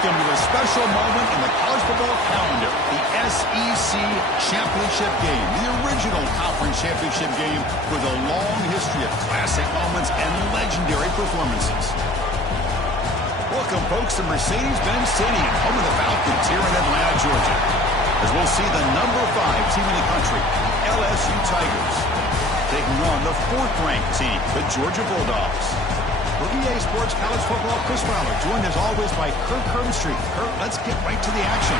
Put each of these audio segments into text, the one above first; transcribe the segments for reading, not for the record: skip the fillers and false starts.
Welcome to a special moment in the college football calendar, the SEC Championship Game, the original conference championship game with a long history of classic moments and legendary performances. Welcome, folks, to Mercedes-Benz Stadium, home of the Falcons here in Atlanta, Georgia, as we'll see the number 5 team in the country, LSU Tigers, taking on the 4th-ranked team, the Georgia Bulldogs. For EA Sports College Football, Chris Fowler, joined as always by Kirk Herbstreit. Kirk, let's get right to the action.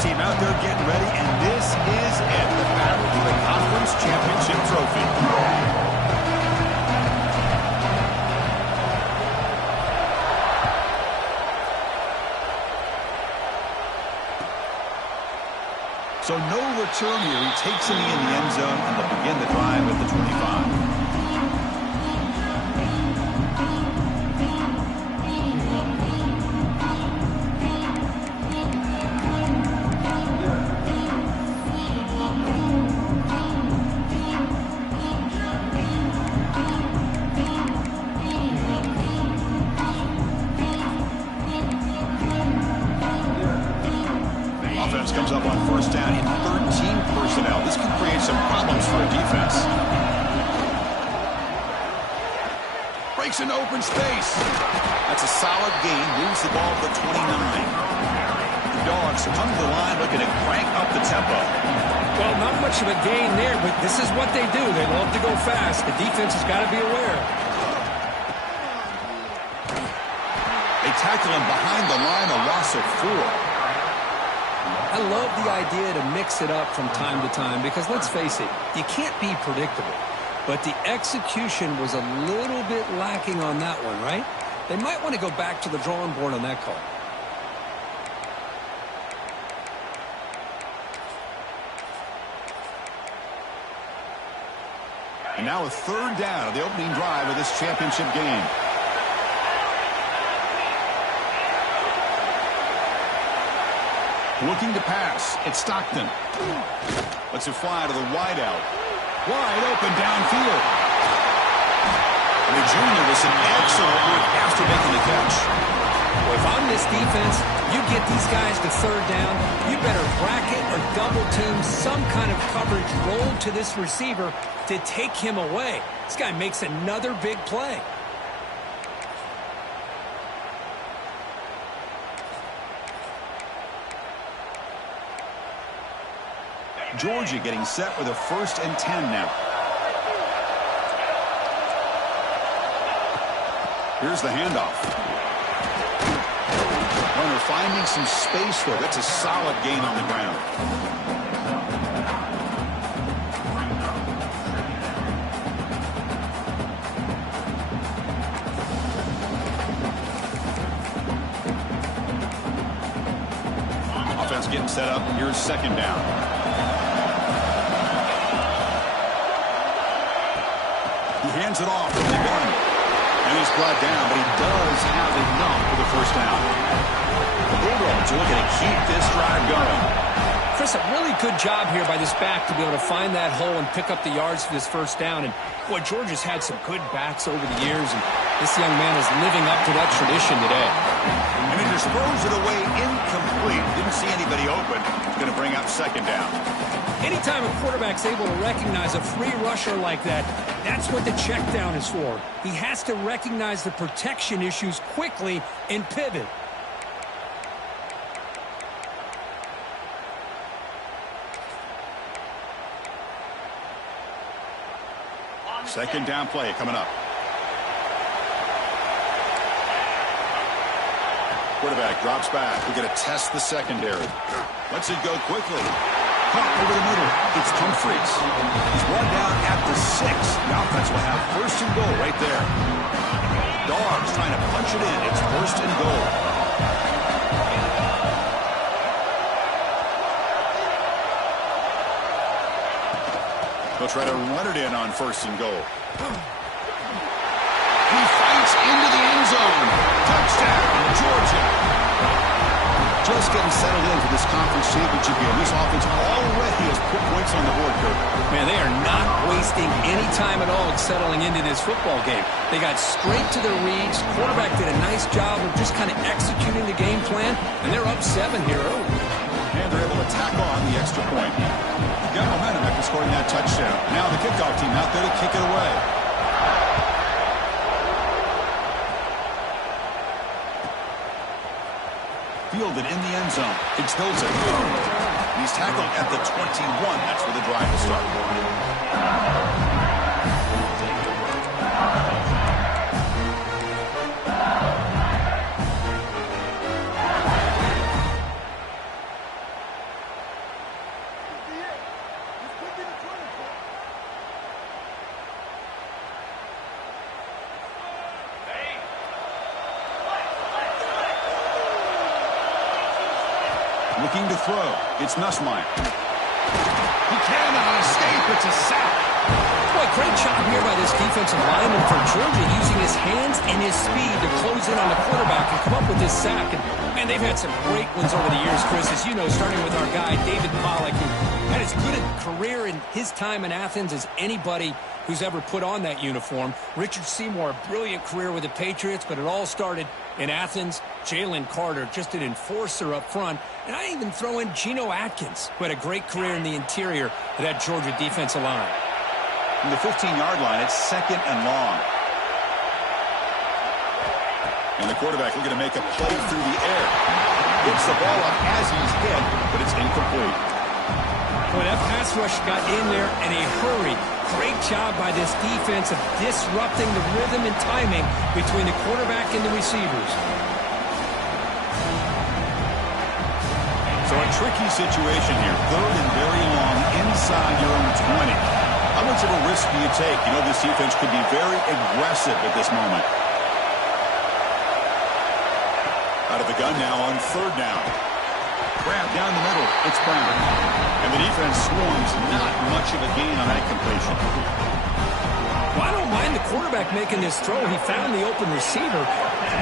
Team out there getting ready, and this is it, the battle for the conference championship trophy. So no return here. He takes him in the end zone, and they'll begin the drive at the 25. Comes up on first down in 13 personnel. This can create some problems for a defense. Breaks into open space. That's a solid gain. Moves the ball to the 29. The Dogs come to the line looking to crank up the tempo. Well, not much of a gain there, but this is what they do. They love to go fast. The defense has got to be aware. They tackle him behind the line, a loss of 4. I love the idea to mix it up from time to time because, let's face it, you can't be predictable. But the execution was a little bit lacking on that one, right? They might want to go back to the drawing board on that call. And now a 3rd down of the opening drive of this championship game. Looking to pass. It's Stockton. Lets it fly to the wideout. Wide open downfield. And the junior with some excellent work after making the catch. Well, if I'm this defense, you get these guys to 3rd down, you better bracket or double team some kind of coverage roll to this receiver to take him away. This guy makes another big play. Georgia getting set with a 1st and 10 now. Here's the handoff. Runner finding some space there. That's a solid gain on the ground. Offense getting set up. Here's 2nd down. Hands it off from the gun. And he's brought down, but he does have enough for the 1st down. The Bulldogs are looking to keep this drive going. Chris, a really good job here by this back to be able to find that hole and pick up the yards for this 1st down. And, boy, Georgia's had some good backs over the years, and this young man is living up to that tradition today. And he just throws it away incomplete. Didn't see anybody open. It's going to bring up 2nd down. Anytime a quarterback's able to recognize a free rusher like that, that's what the check down is for. He has to recognize the protection issues quickly and pivot. Second down play coming up. Quarterback drops back. We're going to test the secondary. Lets it go quickly. Caught over the middle. It's Humphries. He's brought down at the 6. The offense will have first and goal right there. Dogs trying to punch it in. It's first and goal. They'll try to run it in on first and goal. He fights into the end zone. Touchdown, Georgia. Just getting settled in for this conference championship game. This offense already has put points on the board, Kirk. Man, they are not wasting any time at all settling into this football game. They got straight to their reads. Quarterback did a nice job of just kind of executing the game plan, and they're up 7 here early. And they're able to tack on the extra point. Got momentum after scoring that touchdown. Now the kickoff team out there to kick it away. Fielded in the end zone. It's Hilton. He's tackled at the 21. That's where the drive will start. Looking to throw. It's Nussmeier. He cannot escape. It's a sack. Boy, great job here by this defensive lineman for Georgia, using his hands and his speed to close in on the quarterback and come up with this sack. And, man, they've had some great ones over the years, Chris, as you know, starting with our guy, David Pollack, who had as good a career in his time in Athens as anybody who's ever put on that uniform. Richard Seymour, a brilliant career with the Patriots, but it all started in Athens. Jalen Carter, just an enforcer up front. And I even throw in Geno Atkins, who had a great career in the interior of that Georgia defensive line. From the 15-yard line, it's second and long. And the quarterback looking to make a play through the air. Gets the ball up as he's hit, but it's incomplete. When that pass rush got in there in a hurry, great job by this defense of disrupting the rhythm and timing between the quarterback and the receivers. So a tricky situation here. Third and very long inside your own 20. How much of a risk do you take? You know, this defense could be very aggressive at this moment. Out of the gun now on third down. Grab down the middle. It's Brown. And the defense swarms. Not much of a gain on that completion. Well, I don't mind the quarterback making this throw. He found the open receiver.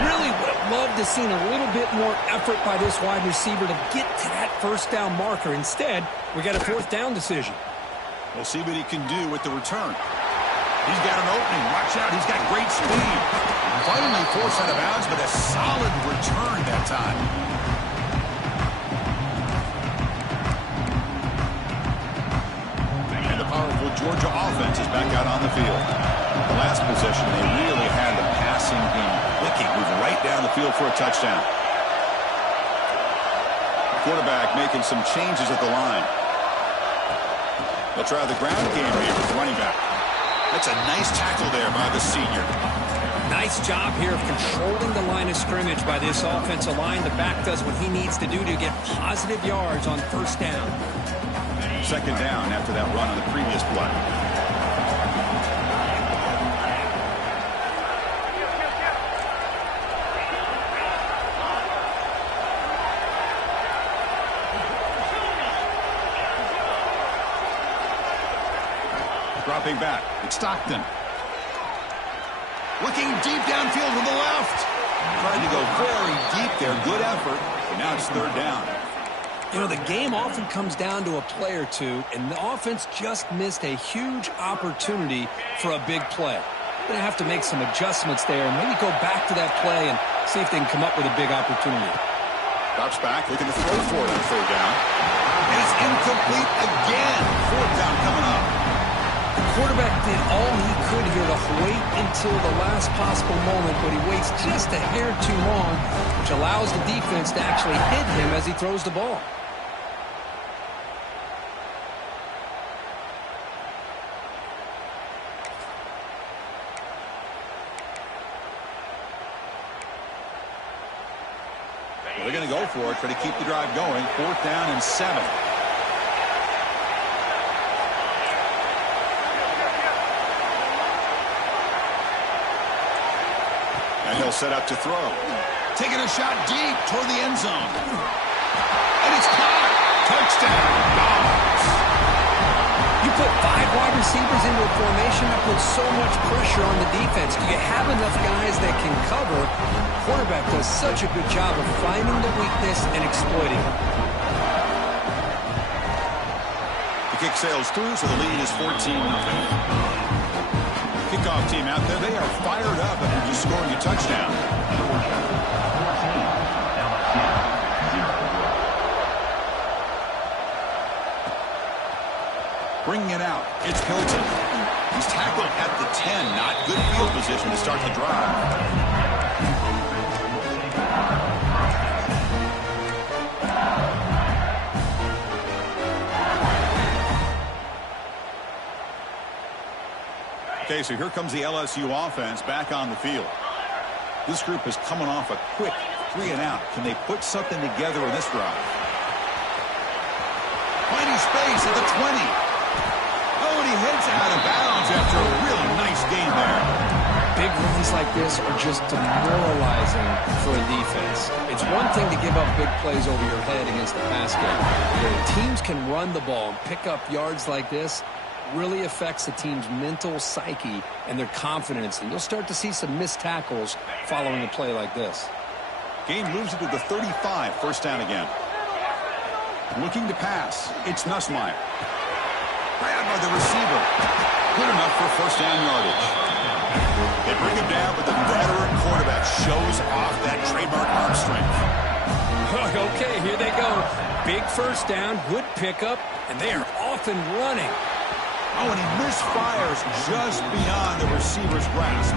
Really would have loved to seen a little bit more effort by this wide receiver to get to that first down marker. Instead, we got a fourth down decision. We'll see what he can do with the return. He's got an opening. Watch out. He's got great speed. Finally forced out of bounds, but a solid return that time. And the powerful Georgia offense is back out on the field. The last possession, they really had the passing game clicking, moving right down the field for a touchdown. Quarterback making some changes at the line. They'll try the ground game here with the running back. That's a nice tackle there by the senior. Nice job here of controlling the line of scrimmage by this offensive line. The back does what he needs to do to get positive yards on first down. Second down after that run on the previous play. Dropping back. It's Stockton. Looking deep downfield to the left. Trying to go very deep there. Good effort. And now it's third down. You know, the game often comes down to a play or two, and the offense just missed a huge opportunity for a big play. Going to have to make some adjustments there and maybe go back to that play and see if they can come up with a big opportunity. Drops back, looking to throw for it on third down. And it's incomplete again. Fourth down coming up. The quarterback did all he could here to wait until the last possible moment, but he waits just a hair too long, which allows the defense to actually hit him as he throws the ball. They're going to go for it, try to keep the drive going. Fourth down and 7. And he'll set up to throw. Taking a shot deep toward the end zone. And it's caught. Touchdown, Dogs. You put 5 wide receivers into a formation that puts so much pressure on the defense. Do you have enough guys that can cover? The quarterback does such a good job of finding the weakness and exploiting it. The kick sails through, so the lead is 14-0. Kickoff team out there, they are fired up after just scoring a touchdown. Bringing it out, it's Hilton. He's tackled at the 10, not good field position to start the drive. Okay, so here comes the LSU offense back on the field. This group is coming off a quick 3-and-out. Can they put something together in this drive? Finding space at the 20. Oh, and he heads out of bounds after a really nice gain there. Big runs like this are just demoralizing for a defense. It's one thing to give up big plays over your head against the pass game. When teams can run the ball and pick up yards like this, really affects the team's mental psyche and their confidence, and you'll start to see some missed tackles following a play like this. Game moves it to the 35, first down again. Looking to pass, it's Nussmeier. Grabbed by the receiver. Good enough for first down yardage. They bring him down, but the veteran quarterback shows off that trademark arm strength. Okay, here they go. Big first down, good pickup, and they are off and running. Oh, and he misfires just beyond the receiver's grasp.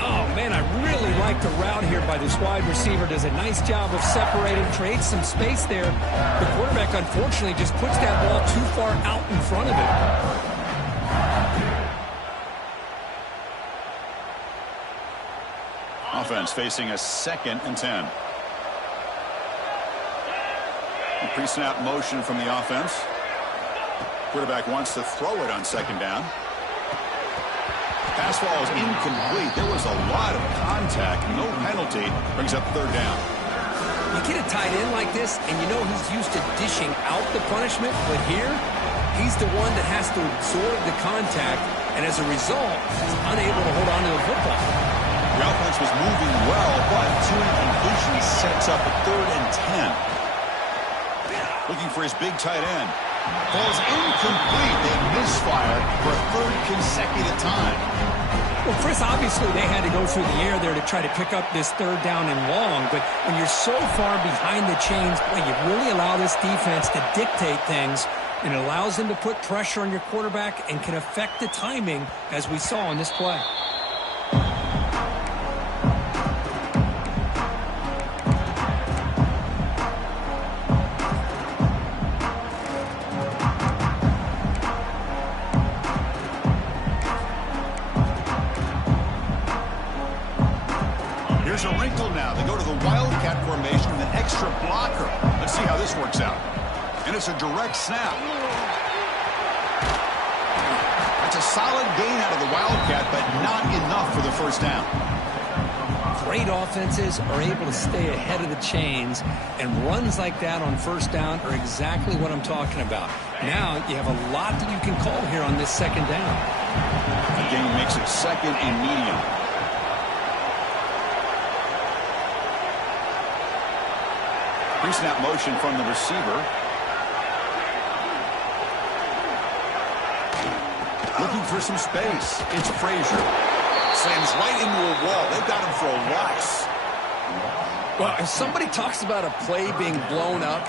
Oh, man, I really like the route here by this wide receiver. Does a nice job of separating, creates some space there. The quarterback, unfortunately, just puts that ball too far out in front of him. Offense facing a 2nd and 10. Pre-snap motion from the offense. Quarterback wants to throw it on 2nd down. Pass ball is incomplete. There was a lot of contact. No penalty. Brings up 3rd down. You get a tight end like this, and you know he's used to dishing out the punishment, but here, he's the one that has to absorb the contact, and as a result, he's unable to hold on to the football. The offense was moving well, but 2 incompletions sets up a 3rd and 10. Looking for his big tight end. Falls incomplete. They misfire for a 3rd consecutive time. Well, Chris, obviously they had to go through the air there to try to pick up this 3rd down and long, but when you're so far behind the chains, boy, you really allow this defense to dictate things, and it allows them to put pressure on your quarterback and can affect the timing, as we saw in this play. Here's a wrinkle now. They go to the Wildcat formation with an extra blocker. Let's see how this works out. And it's a direct snap. That's a solid gain out of the Wildcat, but not enough for the first down. Great offenses are able to stay ahead of the chains, and runs like that on first down are exactly what I'm talking about. Now you have a lot that you can call here on this 2nd down. The game makes it 2nd and medium. Pre-snap motion from the receiver. Looking for some space. It's Frazier. Slams right into a wall. They've got him for a loss. Well, if somebody talks about a play being blown up,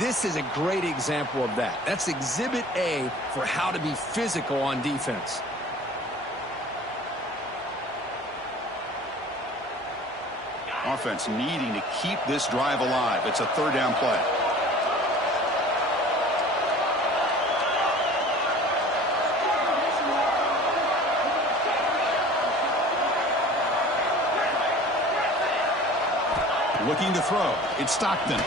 This is a great example of that. That's Exhibit A for how to be physical on defense. Offense needing to keep this drive alive. It's a third down play. Looking to throw. It's Stockton.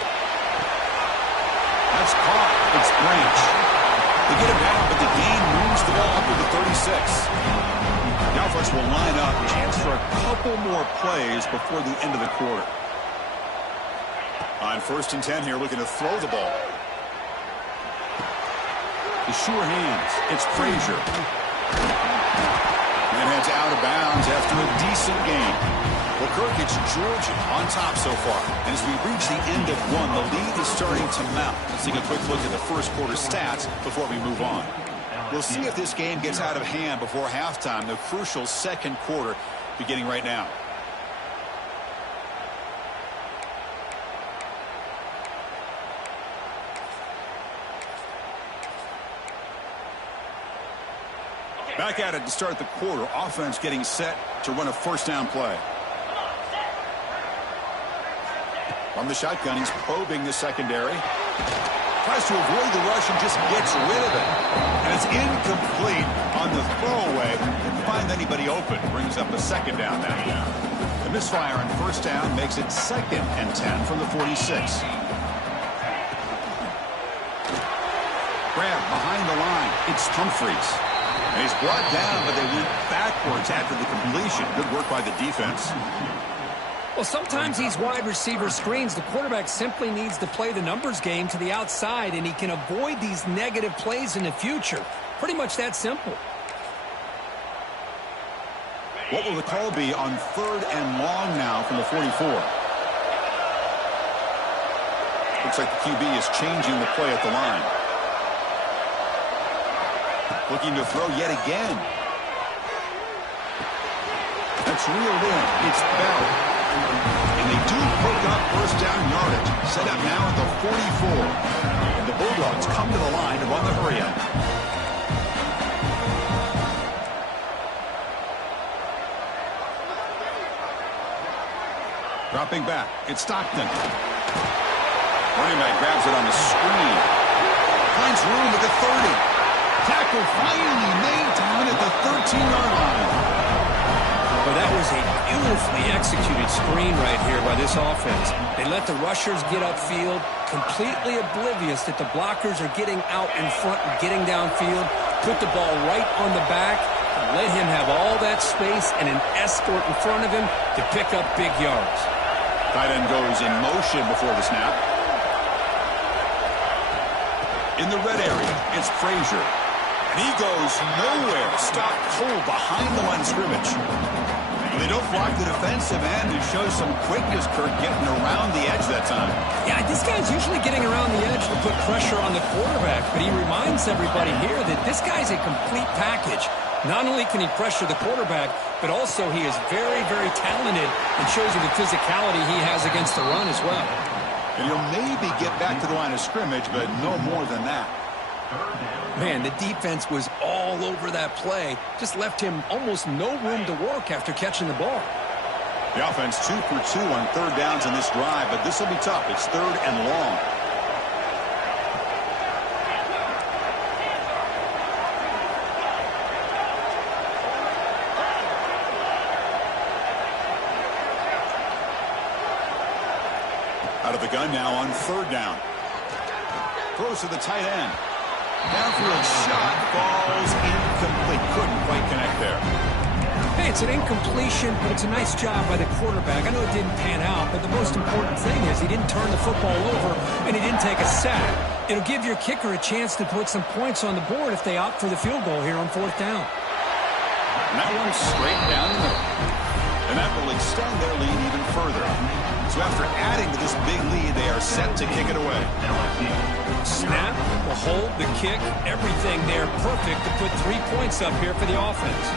That's caught. It's Branch. They get him down, but the gain moves the ball up to the 36. The offense will line up. Chance for a couple more plays before the end of the quarter. On 1st and 10 here, looking to throw the ball. The sure hands. It's Frazier. And heads out of bounds after a decent game. Well, Kirk, it's Georgia on top so far. And as we reach the end of one, the lead is starting to mount. Let's take a quick look at the first quarter stats before we move on. We'll see if this game gets out of hand before halftime, the crucial second quarter beginning right now. Back at it to start the quarter. Offense getting set to run a first down play. From the shotgun, he's probing the secondary. Tries to avoid the rush and just gets rid of it. And it's incomplete on the throwaway. Didn't find anybody open. Brings up a second down now. The misfire on first down makes it 2nd and 10 from the 46. Grab behind the line. It's Humphries. And he's brought down, but they went backwards after the completion. Good work by the defense. Well, sometimes these wide receiver screens, the quarterback simply needs to play the numbers game to the outside, and he can avoid these negative plays in the future. Pretty much that simple. What will the call be on 3rd and long now from the 44? Looks like the QB is changing the play at the line. Looking to throw yet again. That's reeled in. It's Bell. And they do pick up first down yardage. Set up now at the 44. And the Bulldogs come to the line to run the hurry up. Dropping back. It's Stockton. Running back grabs it on the screen. Finds room at the 30. Tackle finally made to win at the 13-yard line. But that was a beautifully executed screen right here by this offense. They let the rushers get upfield, completely oblivious that the blockers are getting out in front and getting downfield, put the ball right on the back, and let him have all that space and an escort in front of him to pick up big yards. Tight end goes in motion before the snap. In the red area, it's Frazier. And he goes nowhere. Stopped cold behind the line of scrimmage. They don't block the defensive end and show some quickness, Kirk, getting around the edge that time. Yeah, this guy's usually getting around the edge to put pressure on the quarterback, but he reminds everybody here that this guy's a complete package. Not only can he pressure the quarterback, but also he is very, very talented and shows you the physicality he has against the run as well. And he'll maybe get back to the line of scrimmage, but no more than that. Man, the defense was all over that play. Just left him almost no room to work after catching the ball. The offense 2 for 2 on 3rd downs in this drive, but this will be tough. It's 3rd and long. Out of the gun now on 3rd down. Throws to the tight end. Downfield shot falls incomplete. Couldn't quite connect there. Hey, it's an incompletion, but it's a nice job by the quarterback. I know it didn't pan out, but the most important thing is he didn't turn the football over and he didn't take a sack. It'll give your kicker a chance to put some points on the board if they opt for the field goal here on 4th down. And that one's straight down the middle. And that will extend their lead even further. So after adding to this big lead, they are set to kick it away. Snap, the hold, the kick, everything there perfect to put 3 points up here for the offense.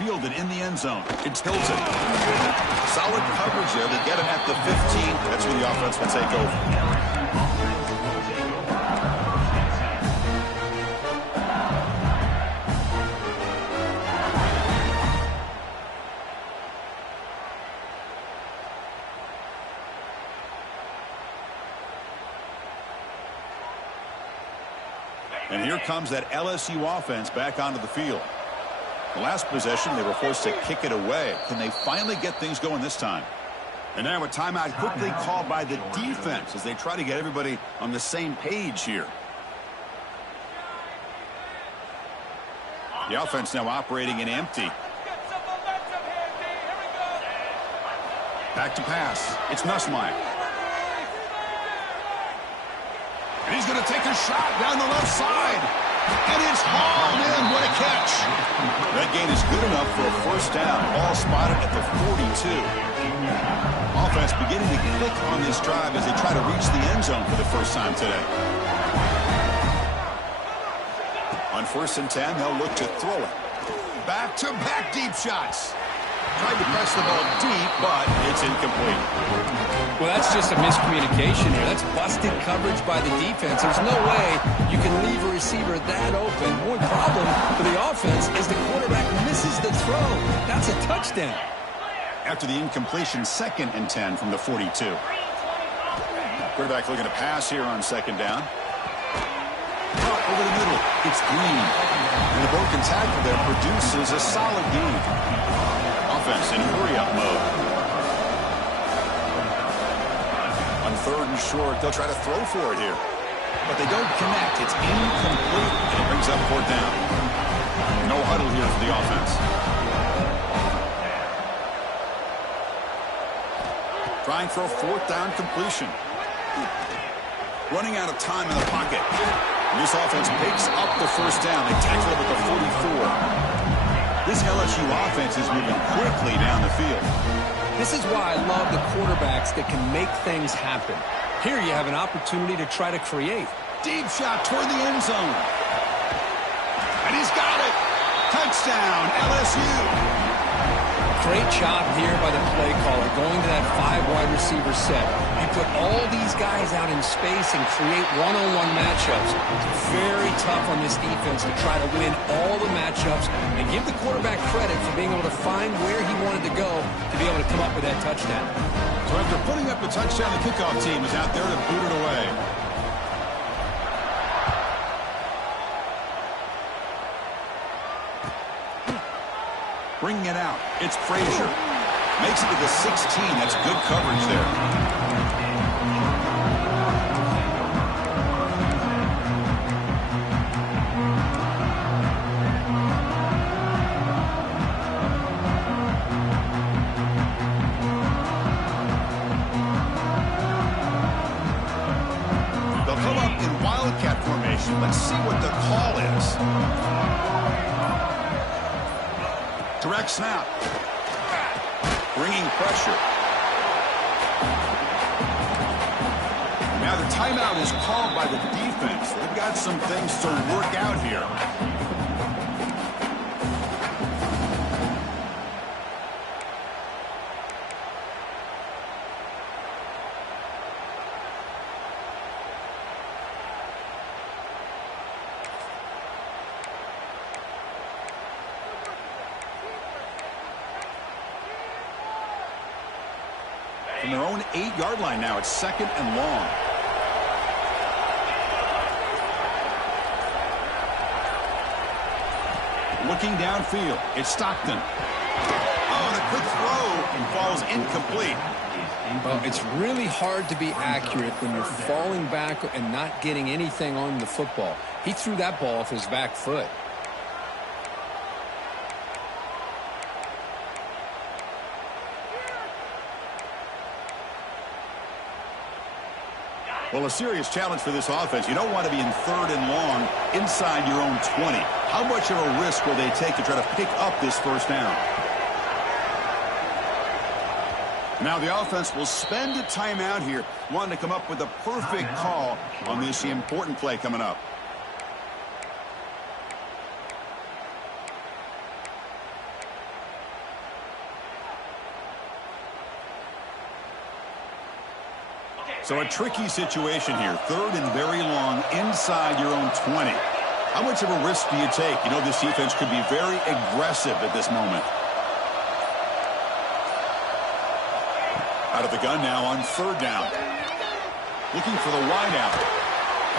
fielded in the end zone. It's Hilton. Solid coverage there. They get him at the 15. That's where the offense will take over. And here comes that LSU offense back onto the field. The last possession, they were forced to kick it away. Can they finally get things going this time? And now a timeout quickly called by the defense as they try to get everybody on the same page here. The offense now operating in empty. Back to pass. It's Nussmeier. And he's going to take a shot down the left side. And it's hauled in. What a catch. That gain is good enough for a first down. Ball spotted at the 42. Offense beginning to click on this drive as they try to reach the end zone for the first time today. On 1st and 10, they'll look to throw it. Back-to-back deep shots. Tried to press the ball deep, but it's incomplete. Well, that's just a miscommunication here. That's busted coverage by the defense. There's no way you can leave a receiver that open. One problem for the offense is the quarterback misses the throw. That's a touchdown. After the incompletion, 2nd and 10 from the 42. Quarterback looking to pass here on 2nd down. Caught over the middle. It's Green. And the broken tackle there produces a solid gain. Offense in hurry-up mode. On 3rd and short, they'll try to throw for it here. But they don't connect. It's incomplete. And it brings up 4th down. No huddle here for the offense. Trying for a 4th down completion. Running out of time in the pocket. And this offense picks up the first down. They tackle it at the 44. This LSU offense is moving quickly down the field. This is why I love the quarterbacks that can make things happen. Here you have an opportunity to try to create. Deep shot toward the end zone. And he's got it. Touchdown, LSU. Great job here by the play caller going to that 5 wide receiver set. You put all these guys out in space and create one-on-one matchups. It's very tough on this defense to try to win all the matchups and give the quarterback credit for being able to find where he wanted to go to be able to come up with that touchdown. So after putting up a touchdown, the kickoff team is out there to boot it away. Bringing it out. It's Frazier. Makes it to the 16. That's good coverage there. They'll come up in Wildcat formation. Let's see what the call is. Direct snap. Bringing pressure. Now the timeout is called by the defense. They've got some things to work out here. From their own 8-yard line now, it's 2nd and long. Looking downfield, it's Stockton. Oh, the quick throw falls incomplete. Well, it's really hard to be accurate when you're falling back and not getting anything on the football. He threw that ball off his back foot. Well, a serious challenge for this offense. You don't want to be in 3rd and long inside your own 20. How much of a risk will they take to try to pick up this first down? Now the offense will spend a timeout here, wanting to come up with a perfect call on this important play coming up. So a tricky situation here. Third and very long inside your own 20. How much of a risk do you take? You know, this defense could be very aggressive at this moment. Out of the gun now on third down. Looking for the wide out.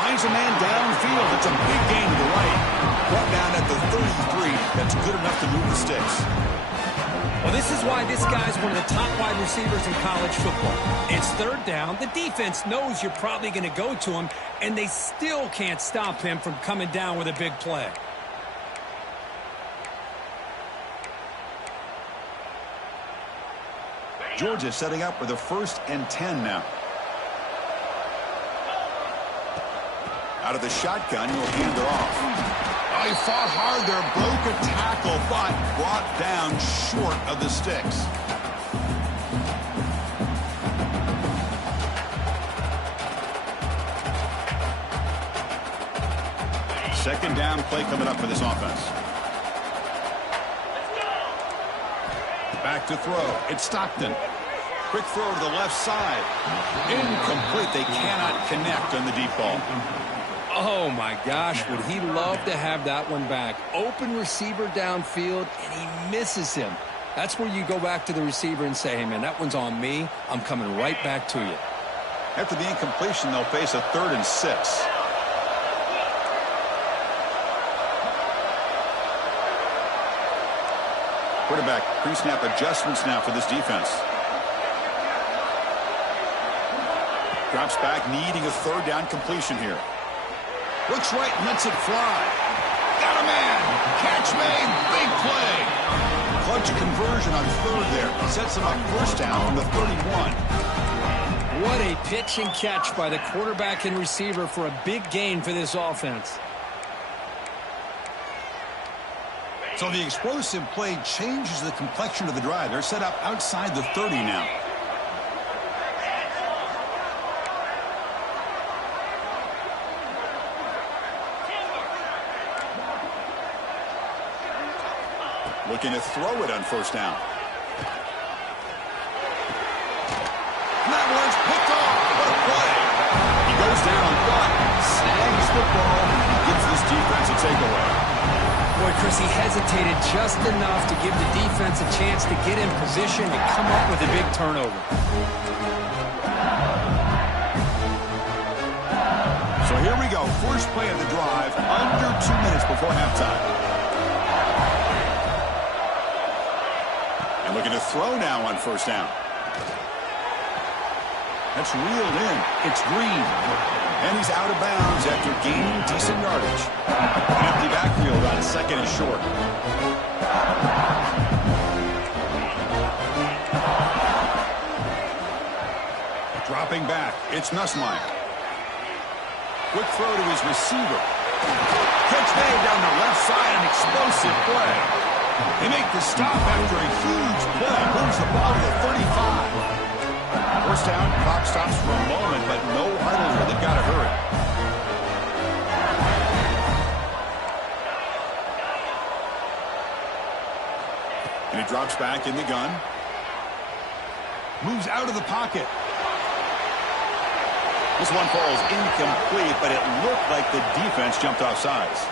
Finds a man downfield. It's a big gain to the right. Brought down at the 33. That's good enough to move the sticks. Well, this is why this guy's one of the top wide receivers in college football. It's third down. The defense knows you're probably going to go to him, and they still can't stop him from coming down with a big play. Georgia setting up with a 1st and 10 now. Out of the shotgun, he'll hand it off. Oh, he fought hard there, broke a tackle, but brought down short of the sticks. Second down play coming up for this offense. Back to throw. It's Stockton. Quick throw to the left side. Incomplete. They cannot connect on the deep ball. Oh, my gosh, would he love to have that one back. Open receiver downfield, and he misses him. That's where you go back to the receiver and say, hey, man, that one's on me. I'm coming right back to you. After the incompletion, they'll face a 3rd and 6. Quarterback pre-snap adjustments now for this defense. Drops back, needing a 3rd down completion here. Looks right and lets it fly. Got a man. Catch made. Big play. Clutch conversion on 3rd there. Sets him up 1st down from the 31. What a pitch and catch by the quarterback and receiver for a big gain for this offense. So the explosive play changes the complexion of the drive. They're set up outside the 30 now. Looking to throw it on 1st down. And that one's picked off. What a play. He goes down, but snags the ball and gives this defense a takeaway. Boy, Chris, he hesitated just enough to give the defense a chance to get in position and come up with a big turnover. So here we go. First play of the drive, under 2 minutes before halftime. And looking to throw now on 1st down. That's reeled in. It's Green. And he's out of bounds after gaining decent yardage. An empty backfield on 2nd and short. Dropping back. It's Nussmeier. Quick throw to his receiver. Catch made down the left side. An explosive play. They make the stop after a huge play. Moves the ball to the 35. 1st down, clock stops for a moment, but no huddle here. They've got to hurry. And he drops back in the gun. Moves out of the pocket. This one falls incomplete, but it looked like the defense jumped off sides.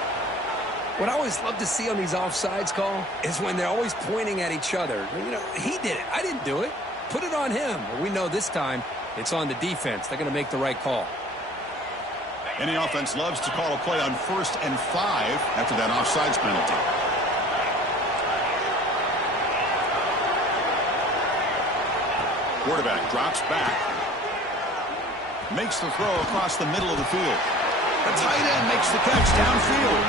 What I always love to see on these offsides call is when they're always pointing at each other. You know, he did it. I didn't do it. Put it on him. Well, we know this time it's on the defense. They're going to make the right call. Any offense loves to call a play on 1st and 5 after that offsides penalty. Quarterback drops back. Makes the throw across the middle of the field. The tight end makes the catch downfield.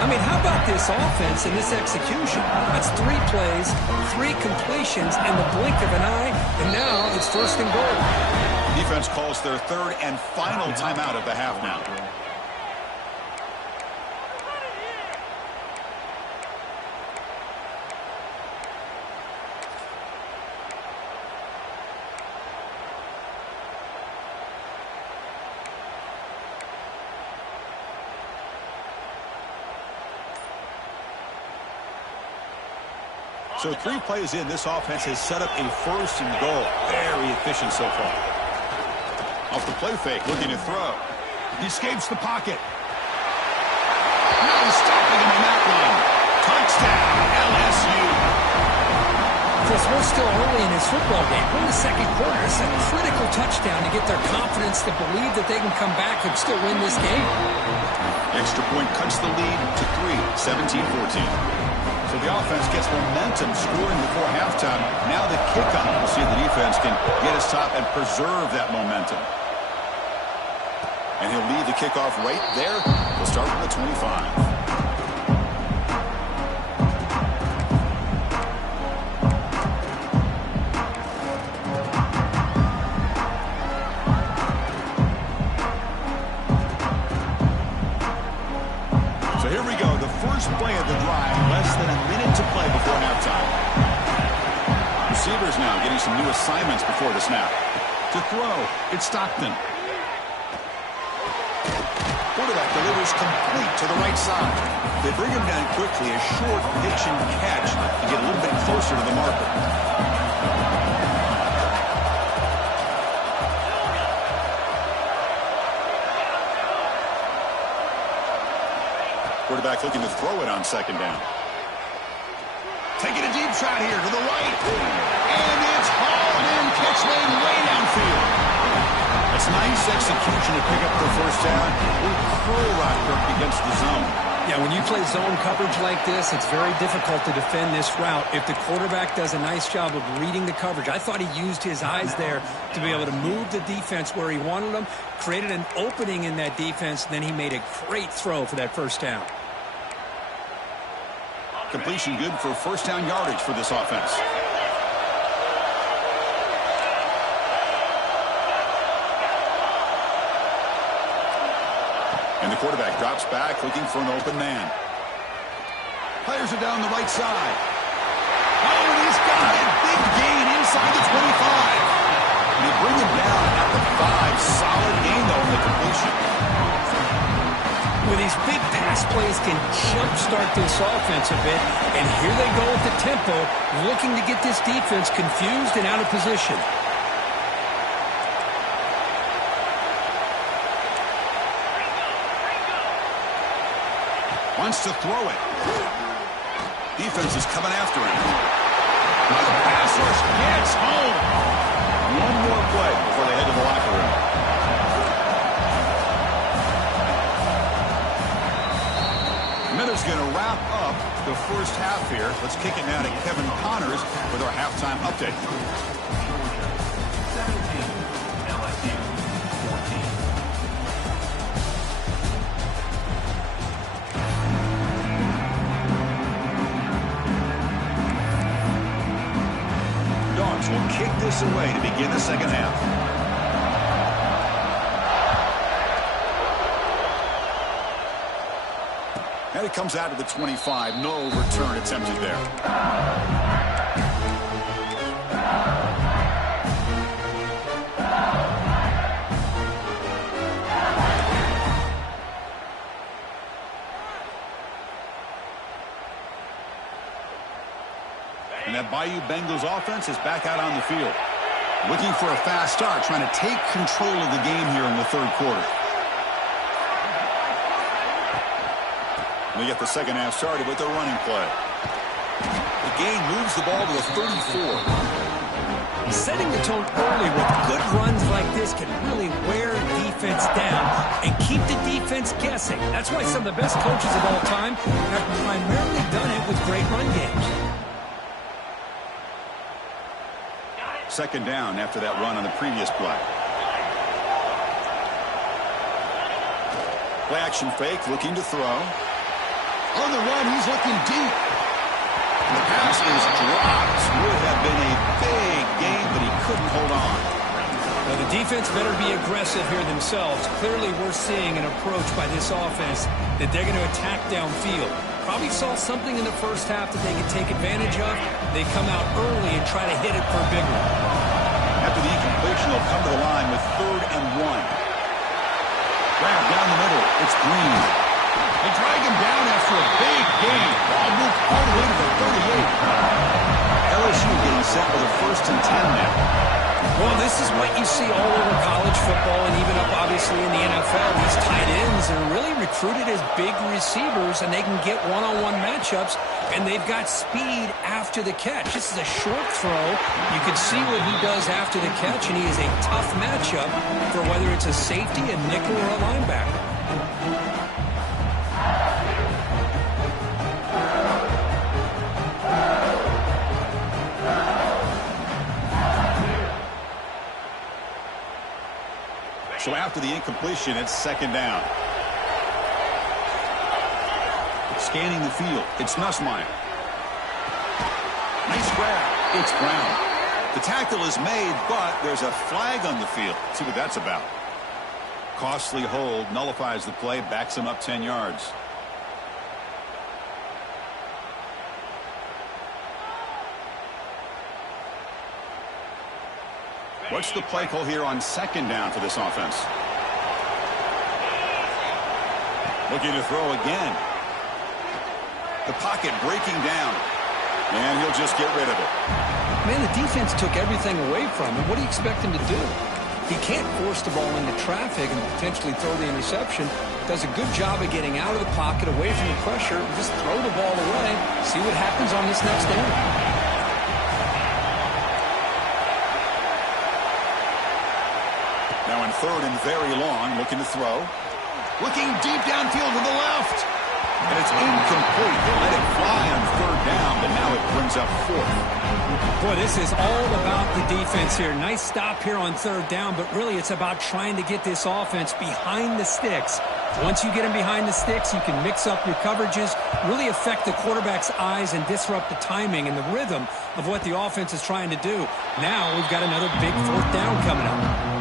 I mean, how about this offense and this execution? That's 3 plays, 3 completions in the blink of an eye, and now it's 1st and goal. Defense calls their 3rd and final timeout of the half now. So 3 plays in, this offense has set up a 1st and goal. Very efficient so far. Off the play fake, looking to throw. He escapes the pocket. Now stopping him on that one. Touchdown, LSU. Chris, we're still early in this football game. We're in the second quarter. It's a critical touchdown to get their confidence to believe that they can come back and still win this game. Extra point cuts the lead to 3, 17-14. So the offense gets momentum scoring before halftime. Now the kickoff. We'll see if the defense can get his top and preserve that momentum. And he'll lead the kickoff right there. We'll start from the 25. Play of the drive, less than a minute to play before halftime. Receivers now getting some new assignments before the snap. To throw, it's Stockton. Quarterback delivers complete to the right side. They bring him down quickly, a short pitch and catch to get a little bit closer to the marker. Quarterback looking to throw it on second down. Taking a deep shot here to the right. And it's hauled in, catch lane way downfield. That's nice execution to pick up the first down. We'll curl right against the zone. Yeah, when you play zone coverage like this, it's very difficult to defend this route if the quarterback does a nice job of reading the coverage. I thought he used his eyes there to be able to move the defense where he wanted them, created an opening in that defense, and then he made a great throw for that first down. Completion good for first down yardage for this offense. And the quarterback drops back looking for an open man. Players are down the right side. Oh, and he's got it. Big gain inside the 25. And they bring him down at the 5. Solid gain, though, in the completion. With these big pass plays can jumpstart this offense a bit. And here they go with the tempo, looking to get this defense confused and out of position. Wants to throw it. Defense is coming after him. Now the pass rush gets home. One more play before they head to the locker room. Miller's going to wrap up the first half here. Let's kick it now to Kevin Connors with our halftime update. Dogs will kick this away to begin the second half. And it comes out of the 25. No return attempted there. And that Bayou Bengals offense is back out on the field. Looking for a fast start, trying to take control of the game here in the third quarter. We get the second half started with the running play. The gain moves the ball to the 34. Setting the tone early with good runs like this can really wear defense down and keep the defense guessing. That's why some of the best coaches of all time have primarily done it with great run games. Second down after that run on the previous play. Play action fake, looking to throw. On the run, he's looking deep. And the pass is dropped. Would have been a big gain, but he couldn't hold on. Now, the defense better be aggressive here themselves. Clearly, we're seeing an approach by this offense that they're going to attack downfield. Probably saw something in the first half that they could take advantage of. They come out early and try to hit it for a big one. After the incompletion, they'll come to the line with 3rd and 1. Grab down the middle. It's Green. They drag him down after a big gain. Ball moved all the way to the 38. LSU getting set with a 1st and 10 now. Well, this is what you see all over college football and even up, obviously, in the NFL. These tight ends are really recruited as big receivers, and they can get one-on-one matchups, and they've got speed after the catch. This is a short throw. You can see what he does after the catch, and he is a tough matchup for whether it's a safety, a nickel, or a linebacker. So after the incompletion, it's second down. Scanning the field, it's Nussmeier. Nice grab. It's Brown. The tackle is made, but there's a flag on the field. Let's see what that's about. Costly hold, nullifies the play, backs him up 10 yards. What's the play call here on second down for this offense? Looking to throw again. The pocket breaking down. And he'll just get rid of it. Man, the defense took everything away from him. What do you expect him to do? He can't force the ball into traffic and potentially throw the interception. Does a good job of getting out of the pocket, away from the pressure, and just throw the ball away. See what happens on this next down. Now in third and very long, looking to throw. Looking deep downfield to the left. And it's incomplete. They let it fly on third down, but now it brings up fourth. Boy, this is all about the defense here. Nice stop here on third down, but really it's about trying to get this offense behind the sticks. Once you get them behind the sticks, you can mix up your coverages, really affect the quarterback's eyes and disrupt the timing and the rhythm of what the offense is trying to do. Now we've got another big fourth down coming up.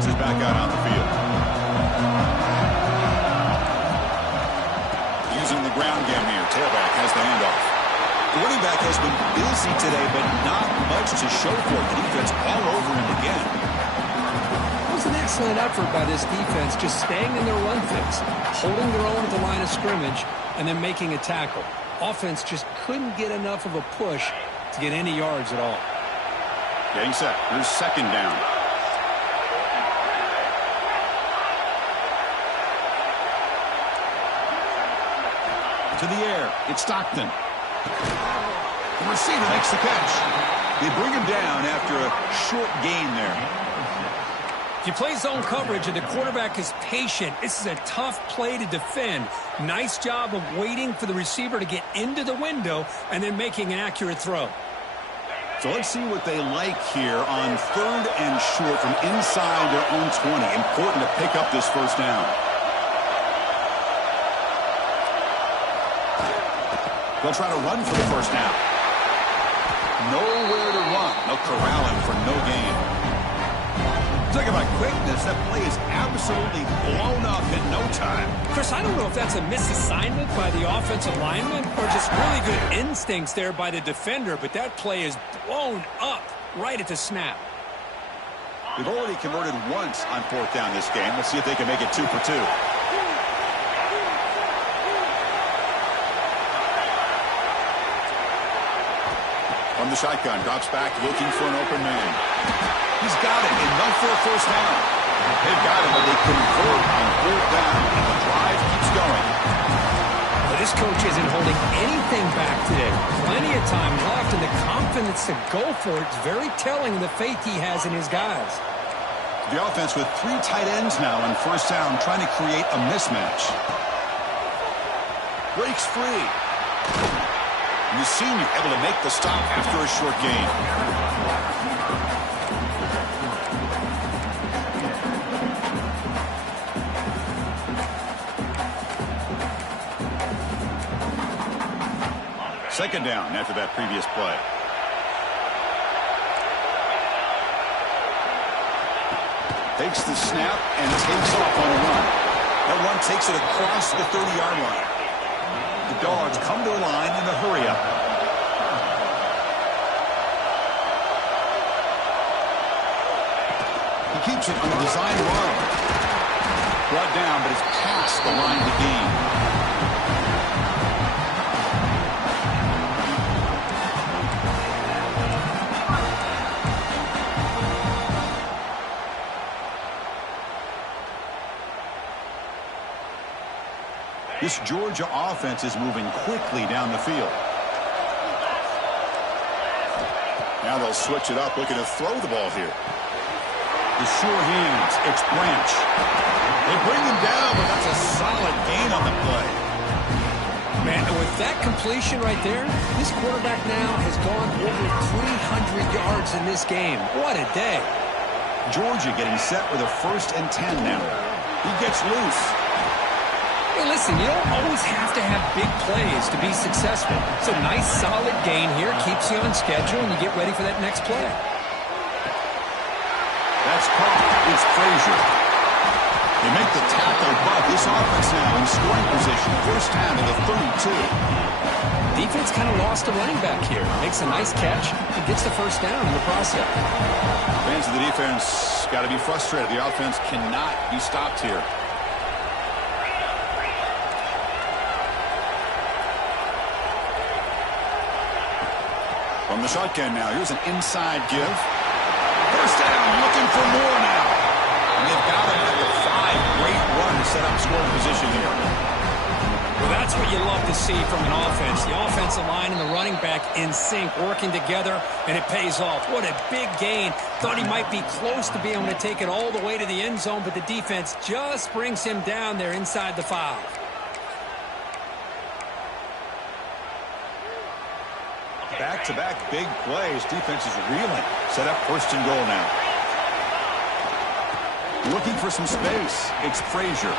Is back out on the field. Using the ground game here. Tailback has the handoff. The running back has been busy today, but not much to show for it. The defense all over him again. It was an excellent effort by this defense, just staying in their run fix, holding their own at the line of scrimmage, and then making a tackle. Offense just couldn't get enough of a push to get any yards at all. Getting set. Here's second down. To the air. It's Stockton. The receiver makes the catch. They bring him down after a short gain there. If you play zone coverage and the quarterback is patient, this is a tough play to defend. Nice job of waiting for the receiver to get into the window and then making an accurate throw. So let's see what they like here on third and short from inside their own 20. Important to pick up this first down. They'll try to run for the first down. Nowhere to run. They'll corral him for no gain. Talk about quickness. That play is absolutely blown up in no time. Chris, I don't know if that's a misassignment by the offensive lineman or just really good instincts there by the defender, but that play is blown up right at the snap. They've already converted once on fourth down this game. Let's see if they can make it 2 for 2. From the shotgun, drops back, looking for an open man. He's got it, enough for a first down. They've got it, but they convert on fourth down, and the drive keeps going. Well, this coach isn't holding anything back today. Plenty of time left, and the confidence to go for it is very telling of the faith he has in his guys. The offense with 3 tight ends now on first down, trying to create a mismatch. Breaks free. The senior able to make the stop after a short gain. Second down after that previous play. Takes the snap and takes off on a run. That run takes it across the 30-yard line. The Dogs come to the line in a hurry-up. He keeps it on the design run. brought down, but it's past the line to gain. This Georgia offense is moving quickly down the field. Now they'll switch it up, looking to throw the ball here. The sure hands, it's Branch. They bring him down, but that's a solid gain on the play. Man, with that completion right there, this quarterback now has gone over 300 yards in this game. What a day. Georgia getting set with a 1st and 10 now. He gets loose. Hey, listen, you don't always have to have big plays to be successful. It's a nice, solid gain here. Keeps you on schedule, and you get ready for that next play. That's caught. It's Frazier. They make the tackle, but this offense now in scoring position. 1st down to the 32. Defense kind of lost a running back here. Makes a nice catch and gets the 1st down in the process. Fans of the defense got to be frustrated. The offense cannot be stopped here. From the shotgun now, here's an inside give. 1st down, looking for more now. And they've got him at the 5. Great run to set up scoring position here. Well, that's what you love to see from an offense. The offensive line and the running back in sync, working together, and it pays off. What a big gain. Thought he might be close to being able to take it all the way to the end zone, but the defense just brings him down there inside the 5. Back-to-back big plays. Defense is reeling. Set up 1st and goal now. Looking for some space. It's Frazier.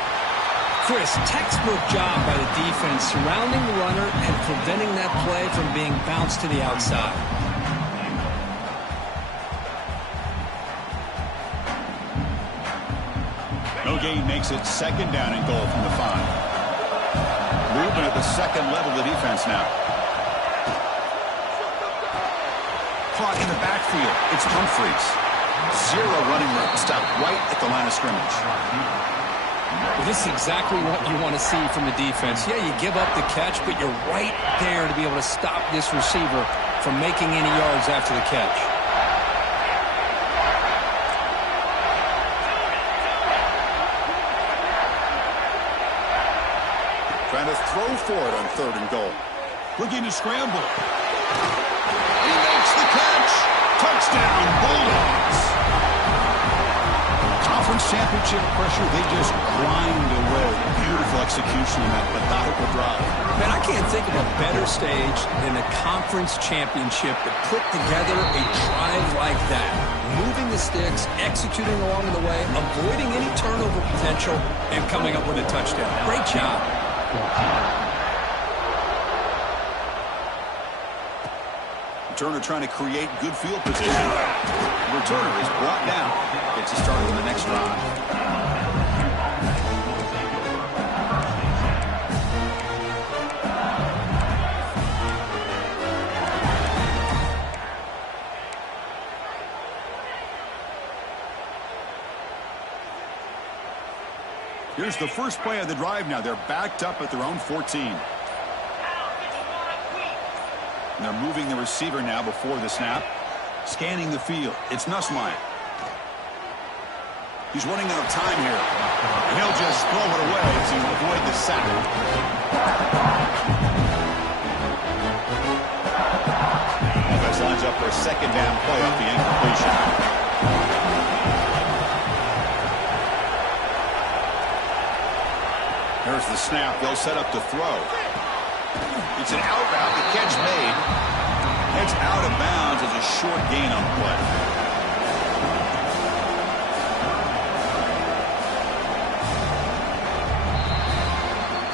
Chris, textbook job by the defense surrounding the runner and preventing that play from being bounced to the outside. No gain makes it 2nd down and goal from the 5. Movement at the 2nd level of the defense now. Caught in the backfield. It's Humphreys. 0 running room. Stopped right at the line of scrimmage. Well, this is exactly what you want to see from the defense. Yeah, you give up the catch, but you're right there to be able to stop this receiver from making any yards after the catch. Trying to throw for it on 3rd and goal. Looking to scramble. He makes the catch. Touchdown, Bulldogs. Conference championship pressure, they just grind away. Beautiful execution in that methodical drive. Man, I can't think of a better stage than a conference championship to put together a drive like that. Moving the sticks, executing along the way, avoiding any turnover potential, and coming up with a touchdown. Great job. Returner trying to create good field position. Returner is brought down. Gets us started on the next drive. Here's the first play of the drive now. They're backed up at their own 14. And they're moving the receiver now before the snap. Scanning the field. It's Nussmeier. He's running out of time here. And he'll just throw it away to avoid the sack. Offense lines up for a 2nd down play off the incompletion. There's the snap. They'll set up to throw. It's an out route. The catch made. Heads out of bounds as a short gain on the play.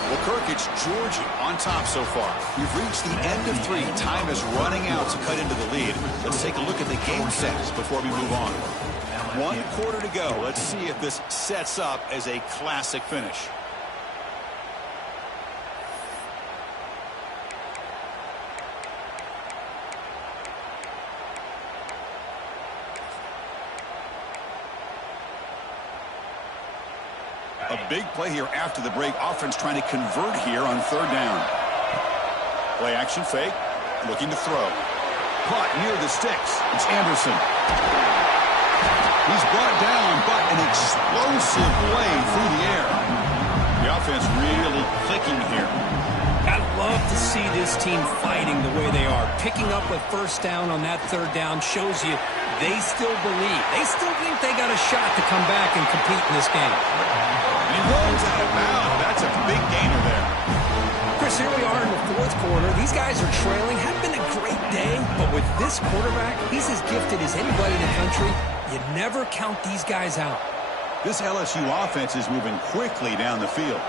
Well, Kirk, it's Georgia on top so far. We've reached the end of 3. Time is running out to cut into the lead. Let's take a look at the game sets before we move on. 1 quarter to go. Let's see if this sets up as a classic finish. A big play here after the break. Offense trying to convert here on third down. Play action fake. Looking to throw. Caught near the sticks. It's Anderson. He's brought down, but an explosive play through the air. The offense really clicking here. I love to see this team fighting the way they are. Picking up a first down on that third down shows you they still believe. They still think they got a shot to come back and compete in this game. And he rolls out of bounds. That's a big gainer there. Chris, here we are in the fourth quarter. These guys are trailing. Hadn't been a great day, but with this quarterback, he's as gifted as anybody in the country. You never count these guys out. This LSU offense is moving quickly down the field.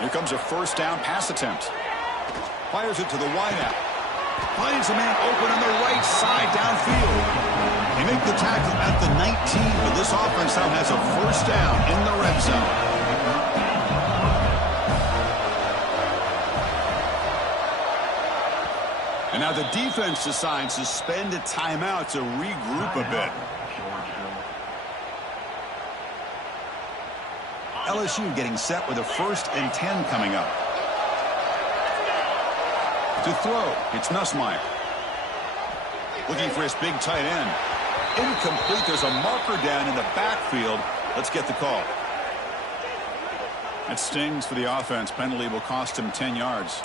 Here comes a first down pass attempt. Fires it to the wideout. Finds a man open on the right side downfield. They make the tackle at the 19, but this offense now has a first down in the red zone. And now the defense decides to spend a timeout to regroup a bit. LSU getting set with a 1st and 10 coming up. To throw, it's Nussmeier. Looking for his big tight end. Incomplete. There's a marker down in the backfield. Let's get the call. That stings for the offense. Penalty will cost him 10 yards.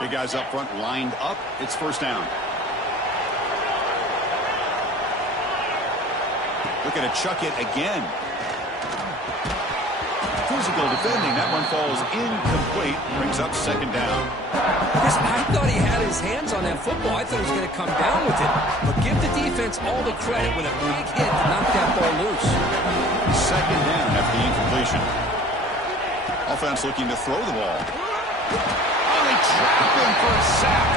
Big guys up front lined up. It's first down. Looking to chuck it again. Physical defending. That one falls incomplete. Brings up second down. Chris, I thought he had his hands on that football. I thought he was going to come down with it. But give the defense all the credit with a big hit to knock that ball loose. Second down after the incompletion. Offense looking to throw the ball. They trap him for a sack.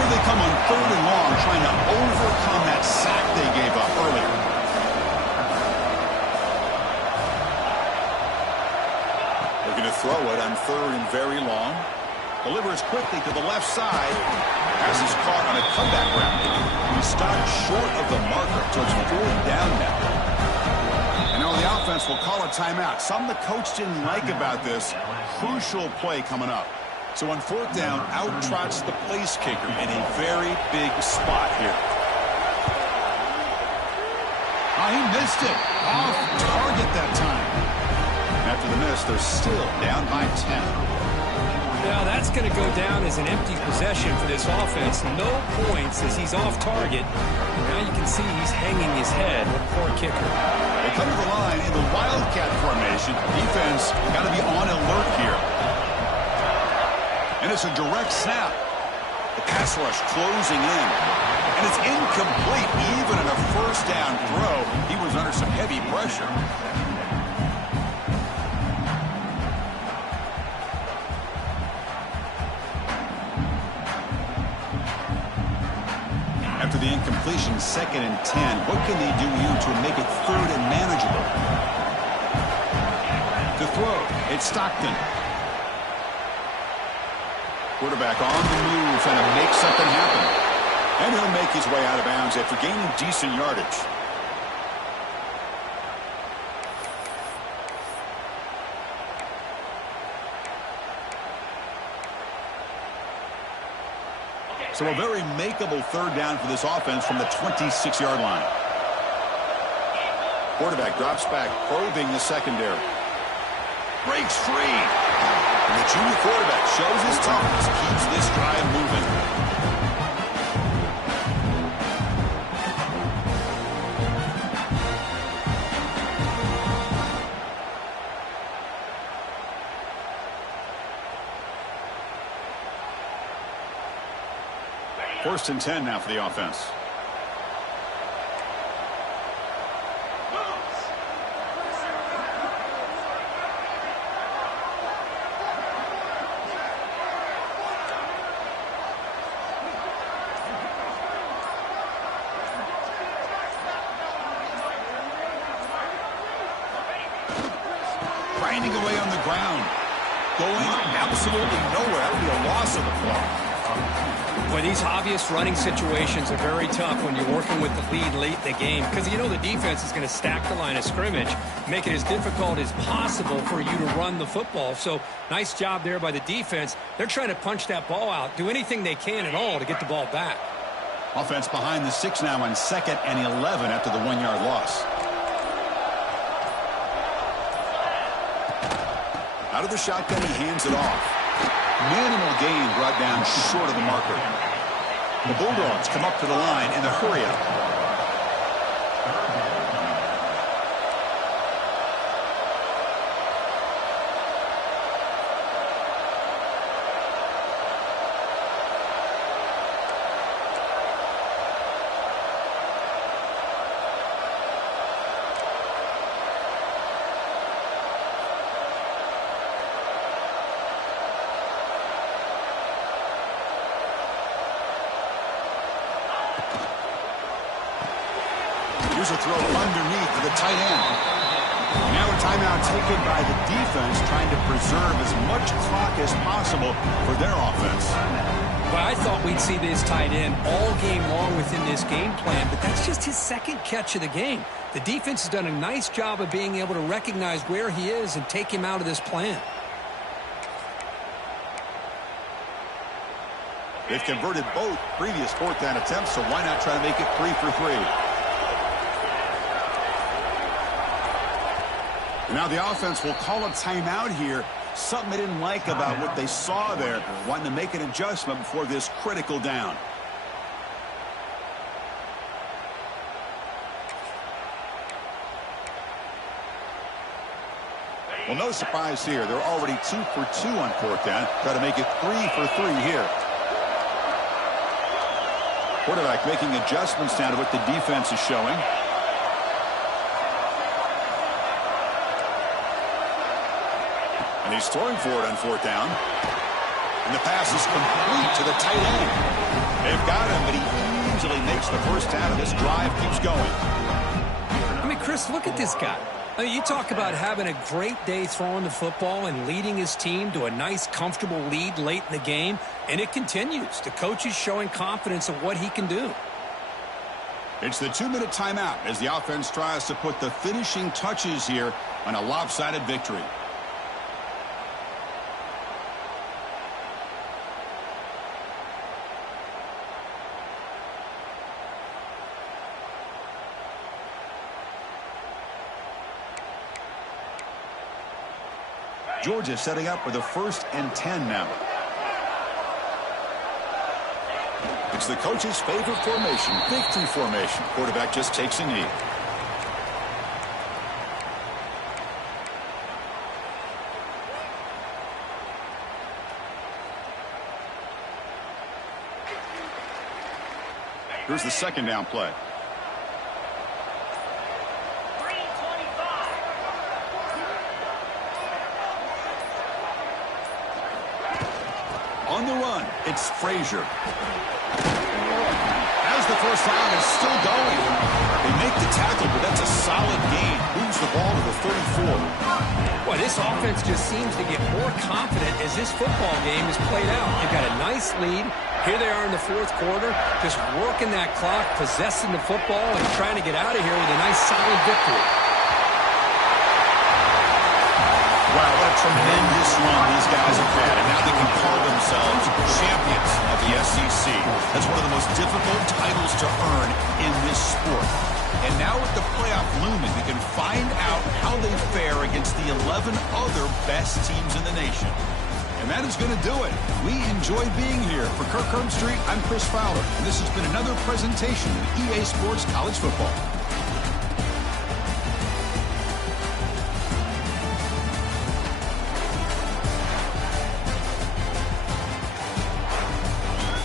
Here they come on third and long, trying to overcome that sack they gave up earlier. Looking to throw it on third and very long. Delivers quickly to the left side. Pass is caught on a comeback route. He stopped short of the marker, so it's fourth down now. And now the offense will call a timeout. Something the coach didn't like about this. Crucial play coming up. So on fourth down, out trots the place kicker in a very big spot here. Oh, he missed it. Off target that time. After the miss, they're still down by 10. Now that's going to go down as an empty possession for this offense. No points as he's off target. Now you can see he's hanging his head. Poor kicker. They come to the line in the Wildcat formation. Defense got to be on alert here. And it's a direct snap. The pass rush closing in. And it's incomplete. Even in a first down throw, he was under some heavy pressure. After the incompletion, 2nd and 10. What can they do here to make it third and manageable? To throw, it's Stockton. Quarterback on the move, trying to make something happen. And he'll make his way out of bounds after gaining decent yardage. So a very makeable third down for this offense from the 26-yard line. Quarterback drops back, probing the secondary. Breaks free. And the junior quarterback shows his toughness, keeps this drive moving. First and 10 now for the offense. Grinding away on the ground. going absolutely nowhere. That would be a loss of the play. Well, these obvious running situations are very tough when you're working with the lead late in the game because you know the defense is going to stack the line of scrimmage, make it as difficult as possible for you to run the football. So nice job there by the defense. They're trying to punch that ball out, do anything they can at all to get the ball back. Offense behind the 6 now on 2nd and 11 after the 1-yard loss. Out of the shotgun, he hands it off. Minimal gain brought down short of the marker. The Bulldogs come up to the line in the hurry-up. Here's a throw underneath to the tight end. Now a timeout taken by the defense, trying to preserve as much clock as possible for their offense. Well, I thought we'd see this tight end all game long within this game plan, but that's just his 2nd catch of the game. The defense has done a nice job of being able to recognize where he is and take him out of this plan. They've converted both previous 4th down attempts, so why not try to make it 3 for 3? Now the offense will call a timeout here. Something they didn't like about what they saw there. Wanting to make an adjustment before this critical down. Well, no surprise here. They're already 2 for 2 on 4th down. Try to make it 3 for 3 here. Quarterback making adjustments down to what the defense is showing. And he's throwing for it on 4th down. And the pass is complete to the tight end. They've got him, but he easily makes the first down, and this drive keeps going. I mean, Chris, look at this guy. I mean, you talk about having a great day throwing the football and leading his team to a nice, comfortable lead late in the game, and it continues. The coach is showing confidence of what he can do. It's the 2-minute timeout as the offense tries to put the finishing touches here on a lopsided victory. Georgia setting up for the 1st and 10 now. It's the coach's favorite formation, victory formation. Quarterback just takes a knee. Here's the 2nd down play. On the run, it's Frazier. As the first down is still going. They make the tackle, but that's a solid gain. Moves the ball to the 34. Well, this offense just seems to get more confident as this football game is played out. They've got a nice lead. Here they are in the 4th quarter, just working that clock, possessing the football, and trying to get out of here with a nice, solid victory. Wow, what a tremendous run these guys have had, and now they can call themselves champions of the SEC. That's one of the most difficult titles to earn in this sport. And now with the playoff looming, they can find out how they fare against the 11 other best teams in the nation. And that is going to do it. We enjoyed being here. For Kirk Herbstreit, I'm Chris Fowler, and this has been another presentation of EA Sports College Football.